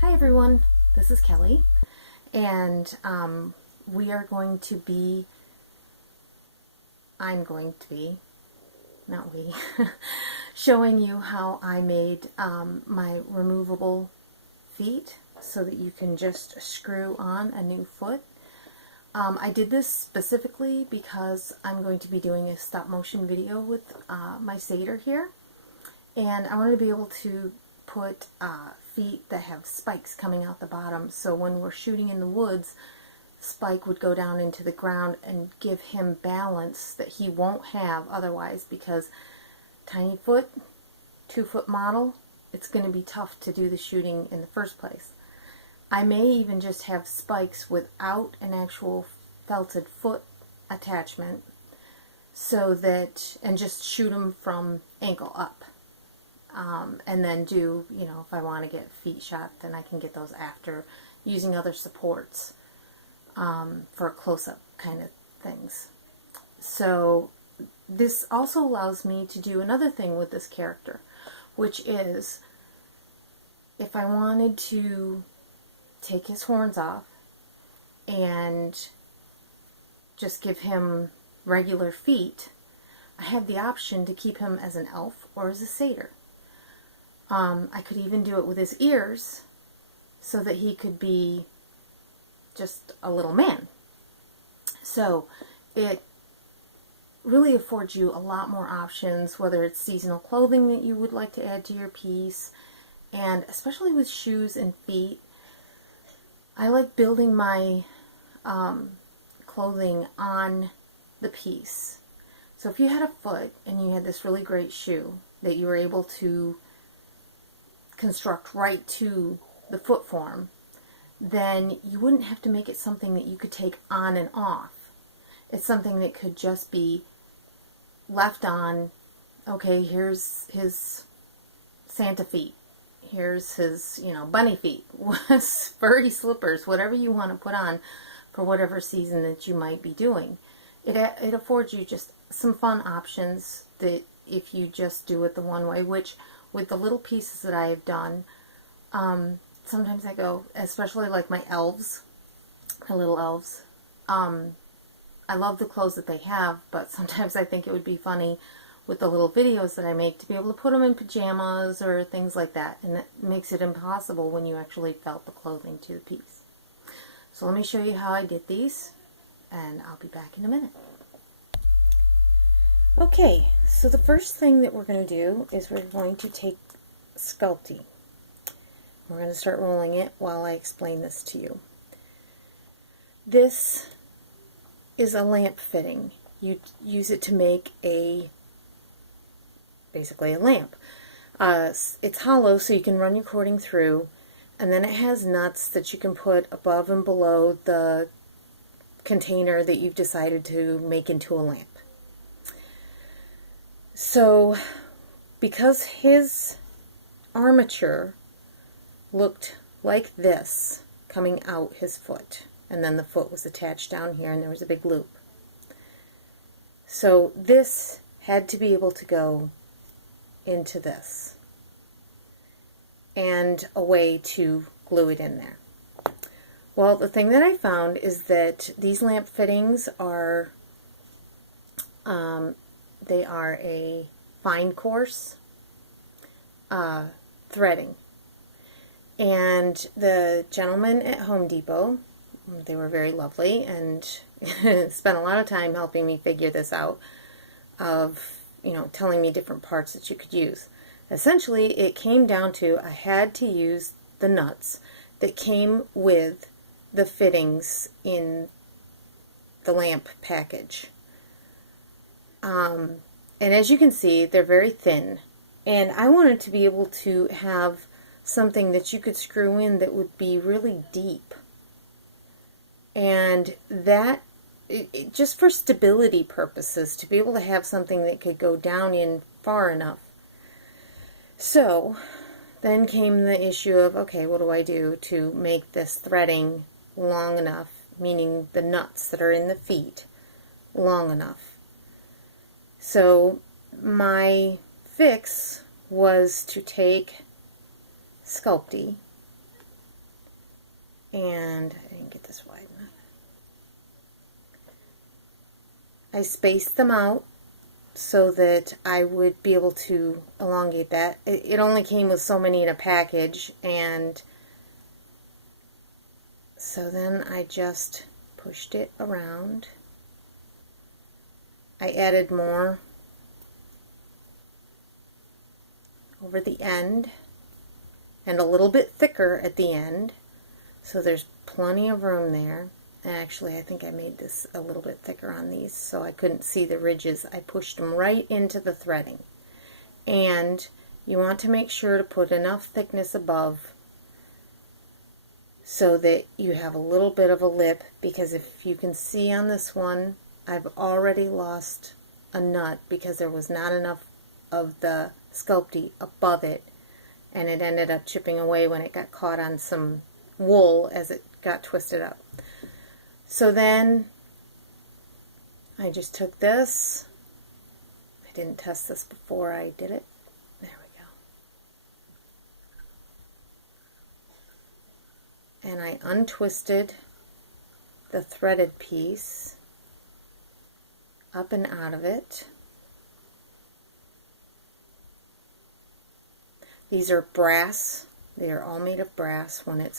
Hi everyone, this is Kelly, and we are going to be, I'm going to be, not we, showing you how I made my removable feet so that you can just screw on a new foot. I did this specifically because I'm going to be doing a stop motion video with my satyr here, and I wanted to be able to put feet that have spikes coming out the bottom, so when we're shooting in the woods, Spike would go down into the ground and give him balance that he won't have otherwise, because tiny foot, 2-foot model, it's going to be tough to do the shooting in the first place. I may even just have spikes without an actual felted foot attachment, so that, and just shoot them from ankle up. And then do, if I want to get feet shot, then I can get those after using other supports for close-up kind of things. So this also allows me to do another thing with this character, which is if I wanted to take his horns off and just give him regular feet, I have the option to keep him as an elf or as a satyr. I could even do it with his ears so that he could be just a little man. So it really affords you a lot more options, whether it's seasonal clothing that you would like to add to your piece, and especially with shoes and feet. I like building my clothing on the piece. So if you had a foot and you had this really great shoe that you were able to construct right to the foot form, then you wouldn't have to make it something that you could take on and off. It's something that could just be left on. Okay, here's his Santa feet, here's his bunny feet, furry slippers, whatever you want to put on for whatever season that you might be doing. It affords you just some fun options that if you just do it the one way, which with the little pieces that I have done, sometimes I go, especially like my elves, my little elves, I love the clothes that they have, but sometimes I think it would be funny with the little videos that I make to be able to put them in pajamas or things like that, and it makes it impossible when you actually felt the clothing to the piece. So let me show you how I did these, and I'll be back in a minute. Okay, so the first thing that we're going to do is we're going to take Sculpey. We're going to start rolling it while I explain this to you. This is a lamp fitting. You use it to make basically a lamp. It's hollow, so you can run your cording through, and then it has nuts that you can put above and below the container that you've decided to make into a lamp. So, because his armature looked like this coming out his foot, and then the foot was attached down here and there was a big loop. So this had to be able to go into this, and a way to glue it in there. Well, the thing that I found is that these lamp fittings are they are a fine coarse threading. And the gentleman at Home Depot, they were very lovely and spent a lot of time helping me figure this out, of telling me different parts that you could use. Essentially, it came down to I had to use the nuts that came with the fittings in the lamp package. And as you can see, they're very thin, and I wanted to be able to have something that you could screw in that would be really deep, and that just for stability purposes, to be able to have something that could go down in far enough. So then came the issue of, okay, what do I do to make this threading long enough, meaning the nuts that are in the feet long enough. So my fix was to take Sculpey and I didn't get this wide enough. I spaced them out so that I would be able to elongate that. It only came with so many in a package, and so then I just pushed it around. I added more over the end and a little bit thicker at the end, so there's plenty of room there. And actually, I think I made this a little bit thicker on these so I couldn't see the ridges. I pushed them right into the threading. And you want to make sure to put enough thickness above so that you have a little bit of a lip, because if you can see on this one, I've already lost a nut because there was not enough of the Sculpey above it, and it ended up chipping away when it got caught on some wool as it got twisted up. So then I just took this. I didn't test this before I did it. There we go. And I untwisted the threaded piece up and out of it. These are brass. They are all made of brass when it's